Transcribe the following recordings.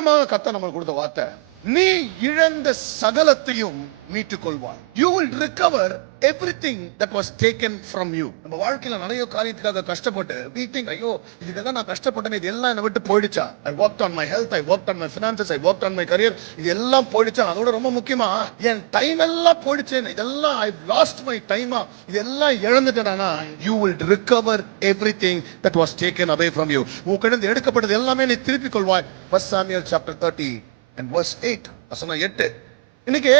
தீர்க்கமாக கர்த்தர் நமக்கு கொடுத்த வார்த்தை, நீ இழந்த சகலத்தையும் மீட்டுக் கொள்வாய். You will recover everything that was taken from you. நம்ம வாழ்க்கையில நிறைய காரியத்துக்காக கஷ்டப்பட்டு we think, ஐயோ இதுக்காக நான் கஷ்டப்பட்டேன், இது எல்லாம் என்னை விட்டு போயிடுச்சா? I worked on my health, I worked on my finances, I worked on my career. இது எல்லாம் போயிடுச்சா? அதோட ரொம்ப முக்கியமா என் டைம் எல்லாம் போயிடுச்சு, இதெல்லாம் I lost my time, இதெல்லாம் இழந்துட்டேனா? You will recover everything that was taken away from you. உன்கிட்ட எடுக்கப்பட்டது எல்லாமே நீ திருப்பிக் கொள்வாய். 1 Samuel chapter 30 and verse 8. வசனம் 8. இன்னைக்கு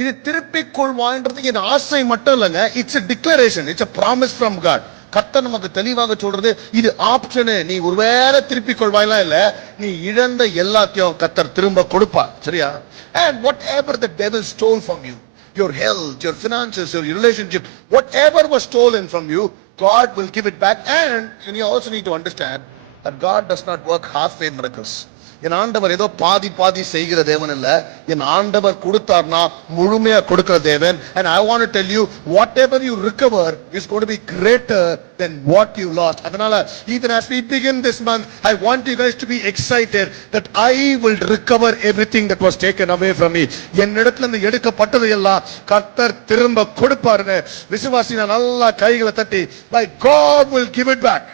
இது திருப்பிக் கொள்வான்றது என் ஆசை மட்டும் இல்லைங்க, it's a declaration, it's a promise from God. கர்த்தர் நமக்கு தெளிவாக சொல்றது, இது ஆப்ஷனு. நீ ஒருவேளை திருப்பிக் கொள்வாயெல்லாம் இல்ல, நீ இழந்த எல்லாத்தையும் கர்த்தர் திரும்ப கொடுப்பார். சரியா? And whatever the devil stole from you, your health, your finances, your relationship, whatever was stolen from you, God will give it back. And you also need to understand that God does not work halfway miracles. என் ஆண்டவர் ஏதோ பாதி பாதி செய்கிற தேவன் இல்ல. என் ஆண்டவர் கொடுத்தார்னா முழுமையா கொடுக்கிற தேவன். And I want to tell you, whatever you recover is going to be greater than what you lost. அதனால even as we begin this month, I want you guys to be excited that I will recover everything that was taken away from me. என்னிடத்துல இருந்து எடுக்கப்பட்டது எல்லாம் கர்த்தர் திரும்ப கொடுப்பாருன்னு விசுவாசினா நல்லா கைகளை தட்டி, my God will give it back.